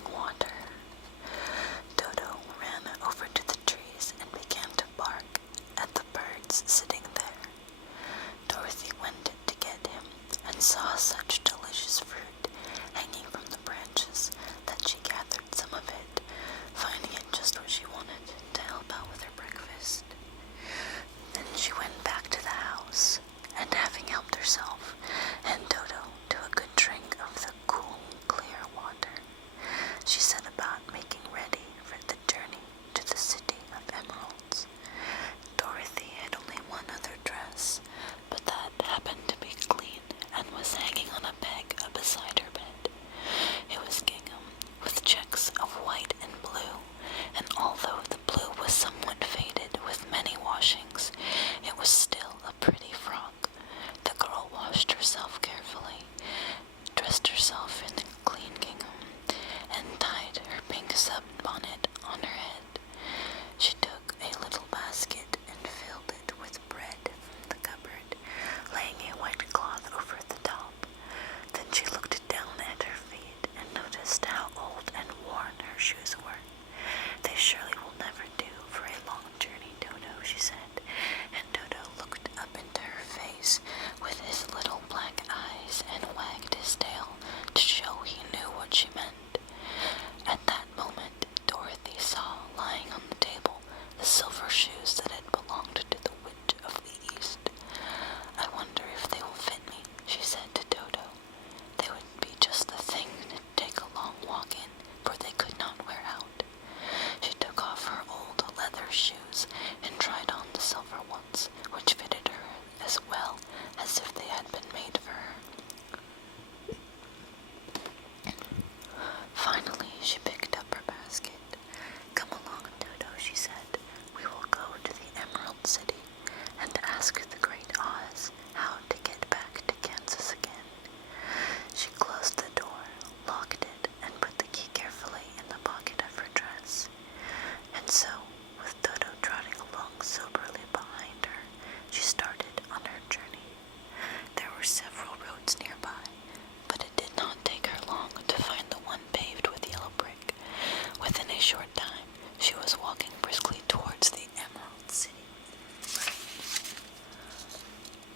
sparkling water. Dodo ran over to the trees and began to bark at the birds sitting there. Dorothy went to get him and saw such delicious fruit hanging from the branches that she gathered some of it, finding it just what she wanted to help out with her breakfast. Then she went back to the house, and having helped herself and Dodo to a good drink of the cool, clear water, she set about making ready for the journey to the City of Emeralds. Dorothy had only one other dress, but that happened to be clean and was hanging on a peg beside her bed. It was gingham, with checks of white and blue, and although the blue was somewhat faded with many washings, it was still a pretty frock. The girl washed herself carefully, dressed herself in the clean gingham, and tied her pink sunbonnet on her head. She took a little basket and filled it with bread from the cupboard, laying a white cloth over the top. Then she looked down at her feet and noticed how old and worn her shoes were. "They surely will never do for a long journey, Dodo," she said, and Dodo looked up into her face with his little black eyes and wagged his tail to show he knew what she meant. At that moment, Dorothy saw lying on the table the silver shoes that had belonged to the Witch of the East. "I wonder if they will fit me," she said to Dodo. "They would be just the thing to take a long walk in, for they could not wear out." She took off her old leather shoes and tried on the silver ones, which fitted her as well as if they had been made for her. Finally, she picked up her basket. "Come along, Dodo," she said. "We will go to the Emerald City and ask the Great Oz how to get back to Kansas again." She closed the door, locked it, and put the key carefully in the pocket of her dress. And so, with Dodo trotting along soberly behind her, she started on her journey. There were several roads nearby, but it did not take her long to find the one paved with yellow brick. Within a short time, she was walking briskly towards the Emerald City,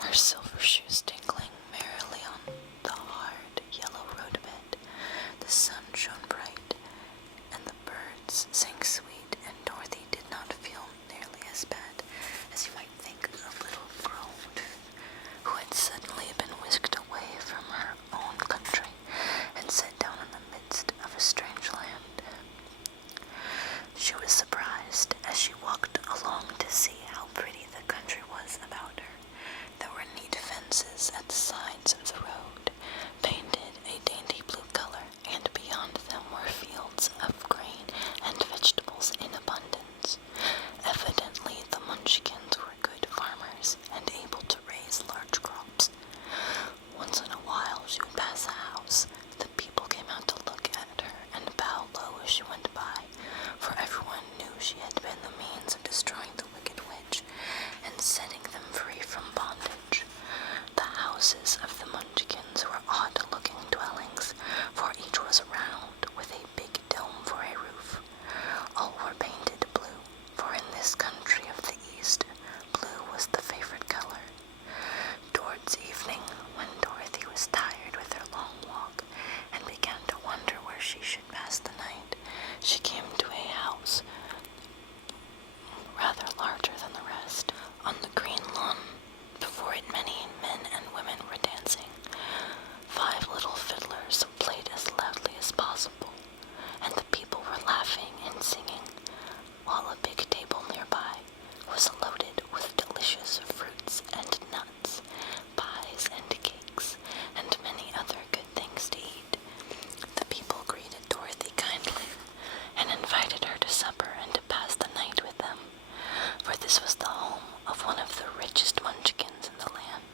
her silver shoes tinkling merrily on the hard yellow roadbed. The sun shone bright, and the birds sang sweet, and Dorothy did not feel nearly as bad as you might think of a little girl who had suddenly been whisked away from her own country and set down in the midst of a strange land. She was surprised as she walked along to see how pretty the country was about her. There were neat fences at the sides of the road, painted a dainty blue color, and beyond them were fields of grain and vegetables in abundance. Evidently, the Munchkins were good farmers and able to raise large crops. Once in a while, she would pass a house. The people came out to look at her and bow low as she went by, for everyone knew she had been the means of destroying the wicked witch and setting them free from bondage. The houses of the Munchkins were odd-looking dwellings, for each was round with a big dome for a roof. All were painted blue, for in this country of the East, blue was the favorite color. Towards evening, when Dorothy was tired with her long walk and began to wonder where she should pass the night, she came to a house rather larger than the rest. On the green lawn before it, many men and women were dancing. 5 little fiddlers played as loudly as possible, and the people were laughing and singing, while a big table nearby was loaded with delicious fruits and nuts, pies and cakes, and many other good things to eat. The people greeted Dorothy kindly and invited her to supper and to pass the night with them, for this was the home of one of the richest Munchkins in the land.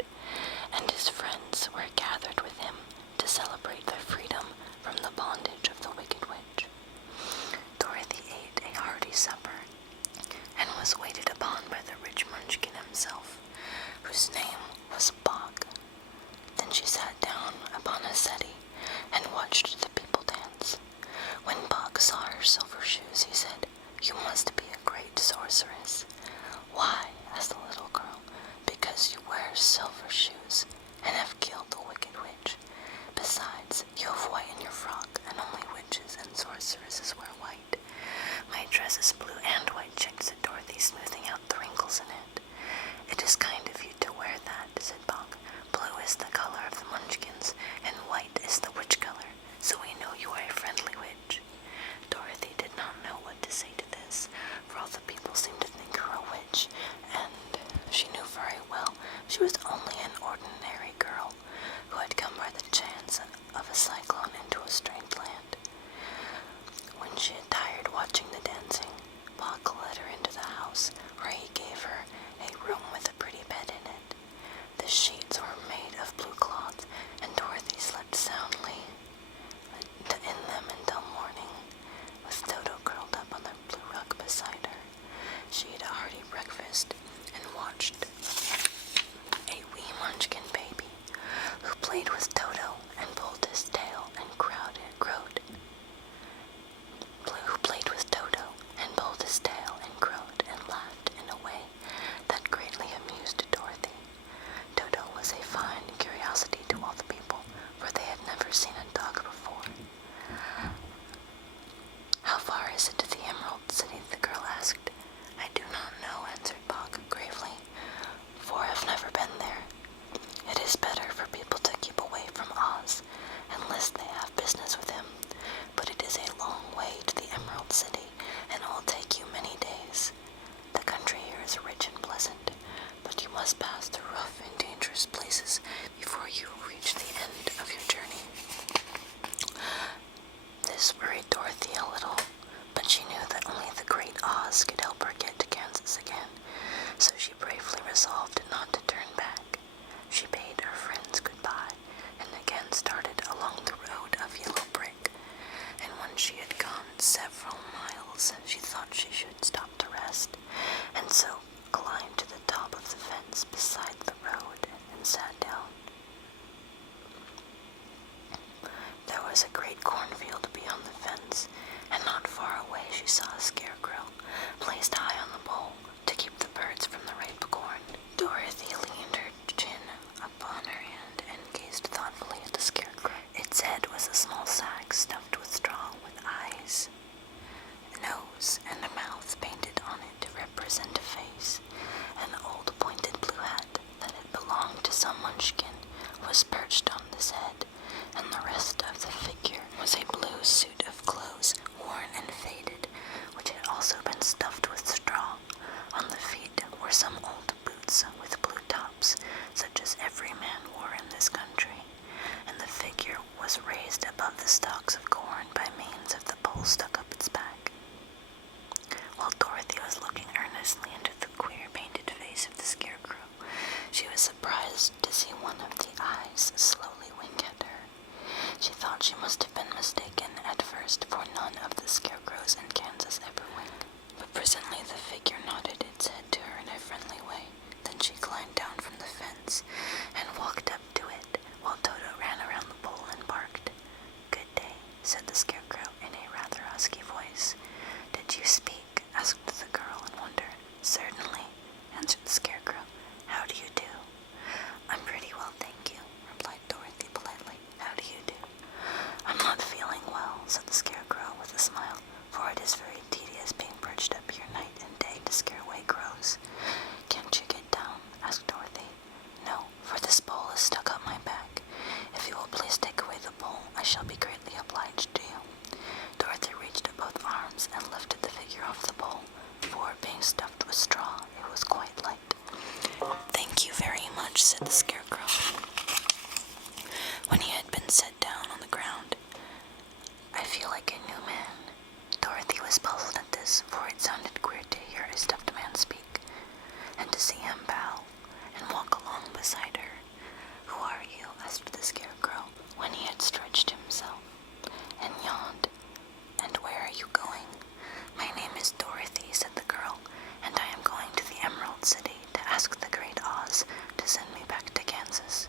emerald city, and it will take you many days. The country here is rich and pleasant, but you must pass through rough and dangerous places before you reach the end of your journey. This worried Dorothy a little, but she knew that only the Great Oz could help her get to Kansas again, so she bravely resolved not to turn back. She bade her friends goodbye, and again started along the road of yellow brick, and when she had gone several miles, she thought she should stop to rest, and so climbed to the top of the fence beside the road and sat down. There was a great cornfield beyond the fence, and not far away she saw a scarecrow placed high on the pole to keep the birds from the ripe corn. Dorothy leaned her chin upon her hand and gazed thoughtfully at the scarecrow. Its head was a small sack stuffed with straw with eyes, a nose, and a mouth painted on it to represent a face. An old pointed blue hat that had belonged to some munchkin was perched on this head, and the rest of the figure was a blue suit of clothes, worn and faded, which had also been stuffed with straw. On the feet were some old boots with blue tops, such as every man wore in this country, and the figure was raised above the stalks of corn by means of the pole stuck up its back. While Dorothy was looking earnestly into the queer painted face of the scarecrow, she was surprised to see one of the eyes slowly wink at her. She thought she must have been mistaken at first, for none of the scarecrows in Kansas ever wink. But presently the figure nodded its head to her in a friendly way. Then she climbed down from the fence and walked up to it, while Toto ran around the pole and barked. "Good day," said the scarecrow in a rather husky voice. "Did you speak?" asked the girl in wonder. "Certainly," answered the scarecrow. "How do you do?" "I'm pretty well, thank you," replied Dorothy politely. "How do you do?" "I'm not feeling well," said the scarecrow with a smile, "for it is very tedious being perched up here night and day to scare away crows." "Can't you get down?" asked Dorothy. "No, for this pole is stuck up my back. If you will please take away the pole, I shall be greatly obliged to you." Dorothy reached up both arms and lifted the figure off the pole, for, being stuffed with straw, it was quite light. "Thank you very much," said the scarecrow. When he had been set down on the ground, "I feel like a new man." Dorothy was puzzled at this, for it sounded queer to hear a stuffed man speak, and to see him bow and walk along beside her. "Who are you?" asked the scarecrow, when he had stretched himself and yawned. "And where are you going?" "My name is Dorothy," said the girl, "and I am going to the Emerald City to ask the Great Oz to send me back to Kansas."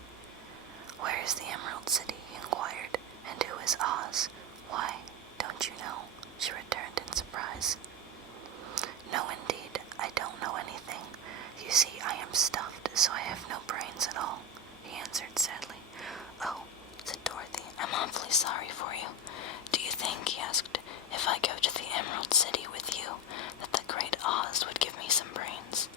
"Where is the Emerald City?" he inquired, "and who is Oz?" "Why, don't you know?" she returned in surprise. "No, indeed, I don't know anything. You see, I am stuffed, so I have no brains at all," he answered sadly. "Oh," said Dorothy, "I'm awfully sorry for you. Do you think," he asked, "if I go to the Emerald City with you, that the Great Oz would give me some brains?"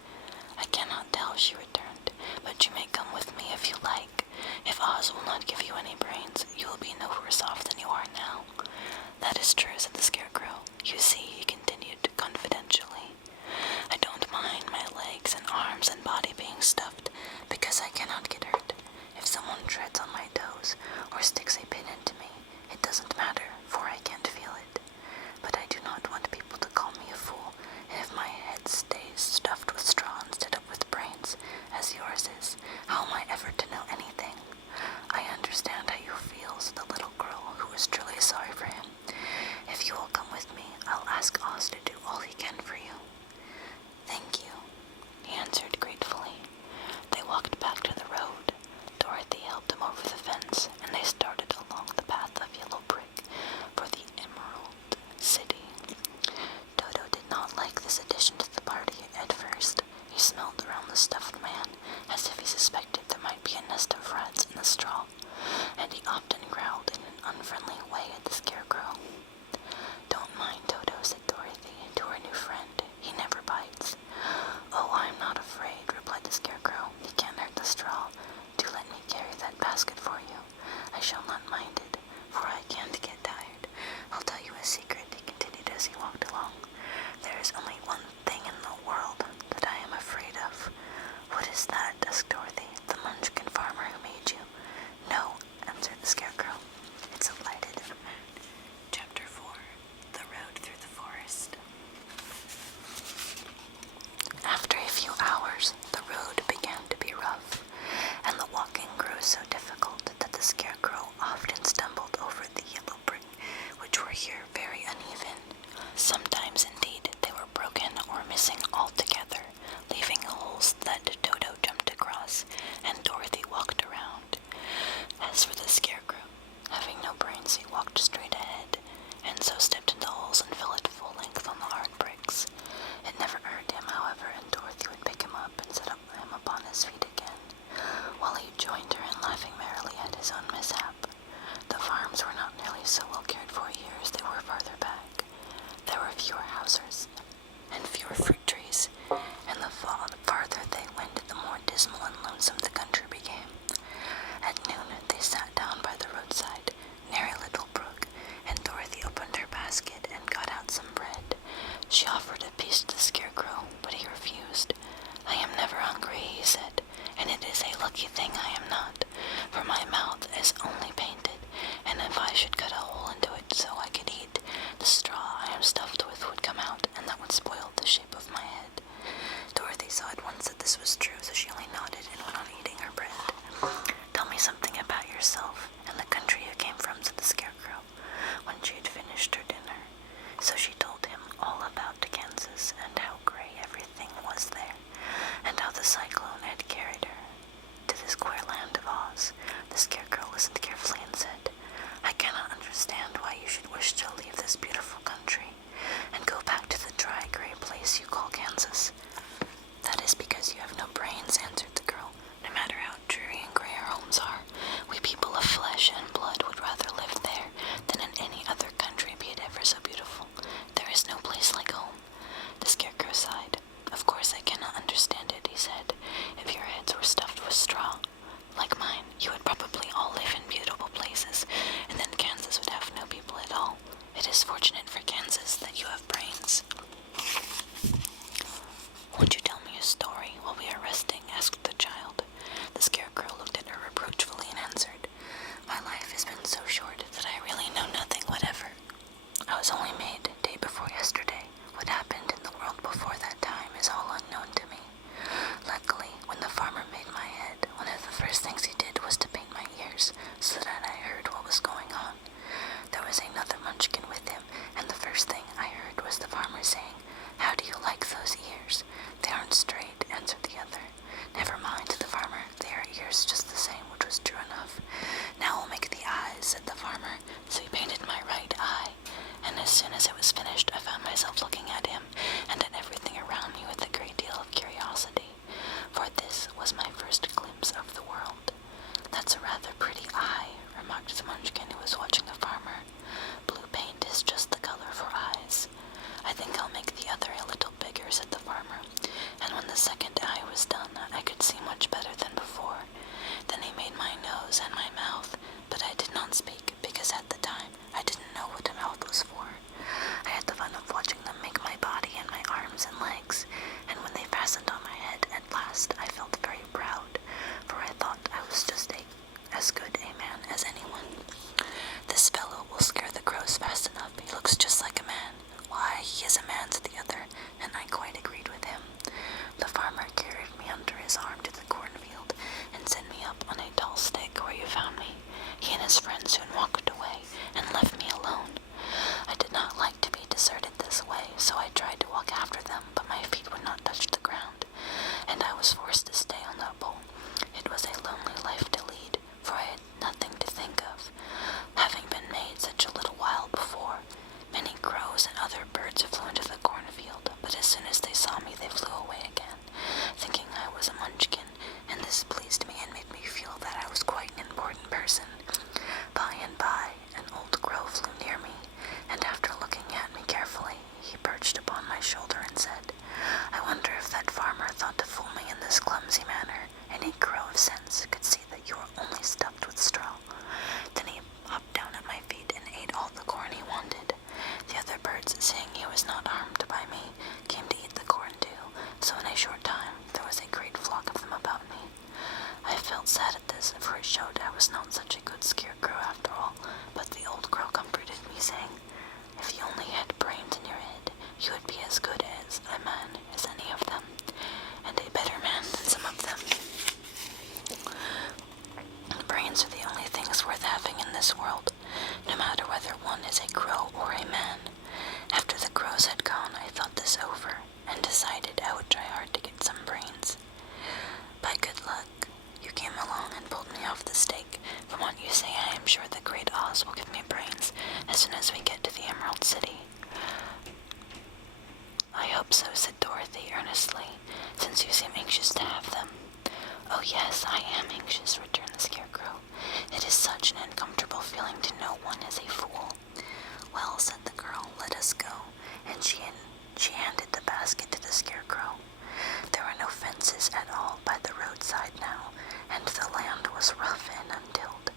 "I cannot tell," she returned, "but you may come with me if you like. If Oz will not give you any brains, you will be no worse off than you are now." "That is true," said the scarecrow. "You see," he continued confidentially, "I don't mind my legs and arms and body being stuffed, because I cannot get hurt. If someone treads on my toes or sticks a pin into me, it doesn't matter, for I can't feel it. But I do not want people to call me a fool, and if my head stays stuffed with straw instead of with brains, as yours is, how am I ever to know anything?" "I understand how you feel," said the little girl, who was truly sorry for him. "If you will come with me, I'll ask Oz to do all he can for you." "Thank you," he answered gratefully. They walked back to the road. Dorothy helped him over the fence, and they started along the path of yellow brick for the Emerald City. Toto did not like this addition to the party at first. He smelled around the stuffed man as if he suspected there might be a nest of rats in the straw, and he often growled in an unfriendly way at the scarecrow. "Don't mind Toto," said Dorothy to her new friend. "He never bites." "Oh, I'm not afraid," replied the scarecrow. "He can't hurt the straw. Do let me carry that basket for you. I shall not mind it, for I can't get tired. I'll tell you a secret," he continued as he walked She offered a piece to the Scarecrow, but he refused. "I am never hungry," he said, "and it is a lucky thing I am not, for my mouth is only painted, and if I should cut a hole into it so I could eat, the straw I am stuffed with would come out, and that would spoil the shape of my head." Dorothy saw at once that this was true, so she only nodded and went on eating her bread. "Tell me something about yourself and the country you came from," said the Scarecrow, when she had finished her dinner. So she told him all about Kansas, and how gray everything was there, and how the cyclone had carried her to this queer land of Oz. The Scarecrow listened carefully and said, "I cannot understand why you should wish to leave this beautiful country and go back to the dry, gray place you call Kansas." "That is because you have no brains," answered the girl. "No matter how dreary and gray our homes are, we people of flesh and blood would rather live there than in any other country, be it ever so beautiful. There is no place like home." The Scarecrow sighed. "Of course I cannot understand it," he said. "If your heads were stuffed with straw, like mine, you would probably all live in beautiful places, and then Kansas would have no people at all. It is fortunate for Kansas that you have brains." "Won't you tell me a story while we are resting?" asked the child. The Scarecrow looked at her reproachfully and answered, "My life has been so short that I really know nothing whatever. I was only made day before yesterday. What happened in the world before that time is all unknown to me. Luckily, when the farmer made my head, one of the first things he did was to paint my ears so that I heard what was going on. There was another munchkin with him, and the first thing I heard was the farmer saying, 'How do you like those ears?' 'They aren't straight,' answered the other. 'Never mind,' said the farmer, 'they are ears just the same,' which was true enough. 'Now we'll make the eyes,' said the farmer. So he painted my right eye, and as soon as it was finished, I found myself looking at him and at everything around me with a great deal of curiosity, for this was my first glimpse of the world." "That's a rather pretty eye," remarked the munchkin who was watching the farmer. "Blue paint is just the color for eyes." "I think I'll make the other a little bigger," said the farmer, and when the second eye was done, I could see much better than before. Then he made my nose and my mouth, but I did not speak, because at the time I didn't know what a mouth was for. I had the fun of watching them make my body and my arms and legs, and when they fastened on my head at last, I felt very proud, for I thought I was just as good a man as anyone. "This fellow will scare the crows fast enough. He looks just like a man." "Why, he is a man," said the other, and I quite agreed with him. The farmer carried me under his arm to the cornfield and set me up on a tall stick where you found me. He and his friend soon walked away and left me alone. I did not like to be deserted this way, so I tried to walk after them, but my feet would not touch the ground, and I was forced to stay on the pole. It was a lonely life to lead, for I had nothing to think of, having been made such a little while before. Many crows and other birds flew into the cornfield, but as soon as they saw me they flew away again, thinking I was a munchkin, and this pleased me and made me feel that I was quite an important person. By and by, an old crow flew near me, and after looking at me carefully, he perched upon my shoulder and said, "I wonder if that farmer thought to fool me in this clumsy manner. Any crow of sense could see that you were only stuffed with straw." Then he hopped down at my feet and ate all the corn he wanted. The other birds, seeing he was not harmed by me, came to eat the corn too, so in a short time there was a great flock of them about me. I felt sad at this, for it showed I was not such a good Scarecrow after all, but the old crow comforted me, saying, "If you only had brains in your head, you would be as good as a man as any of them, and a better man than some of them. Brains are the only things worth having in this world, no matter whether one is a crow or a man." After the crows had gone, I thought this over, and decided I would try hard to get some brains. By good luck, you came along and pulled me off the stake. From what you say, I am sure the great Oz will give me brains as soon as we get to the Emerald City. "I hope so," said Dorothy earnestly, "since you seem anxious to have them." "Oh yes, I am anxious," returned the Scarecrow. "It is such an uncomfortable feeling to know one is a fool." "Well," said the girl, "let us go," and she handed the basket to the Scarecrow. There were no fences at all by the roadside now, and the land was rough and untilled.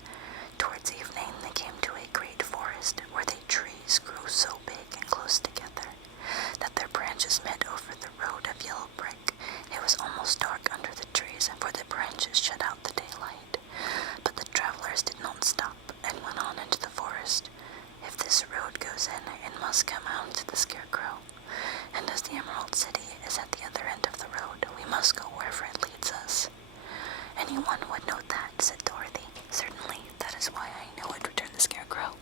Towards evening they came to a great forest where the trees grew so big down, said the Scarecrow. And as the Emerald City is at the other end of the road, we must go wherever it leads us. Anyone would know that, said Dorothy. Certainly, that is why I know it, returned the Scarecrow.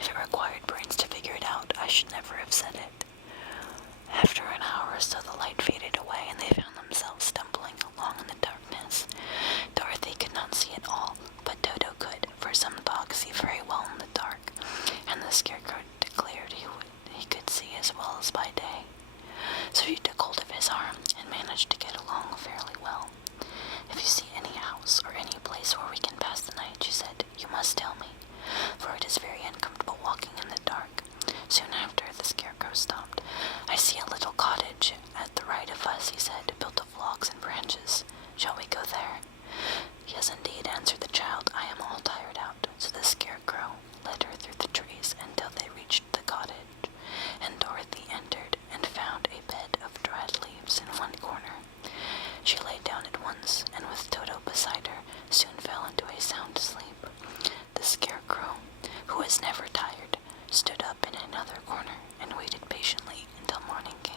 If it required brains to figure it out, I should never have said it. After an hour or so, the light faded away, and they found themselves stumbling along in the darkness. Dorothy could not see at all, but Dodo could, for some dogs see very well in the dark, and the Scarecrow declared he could see as well as by day. So she took hold of his arm and managed to get along fairly well. If you see any house or any place where we can pass the night, she said, you must tell me, for it is very uncomfortable walking in the dark. Soon after, the Scarecrow stopped. I see a little cottage at the right of us, he said, built of logs and branches. Shall we go there? Yes, indeed, answered the child. I am all tired out. So the Scarecrow led her through the trees until they reached the cottage, and Dorothy entered and found a bed of dried leaves in one corner. She lay down at once, and with Toto beside her, soon fell into a sound sleep. The Scarecrow, who was never tired, stood up in another corner and waited patiently until morning came.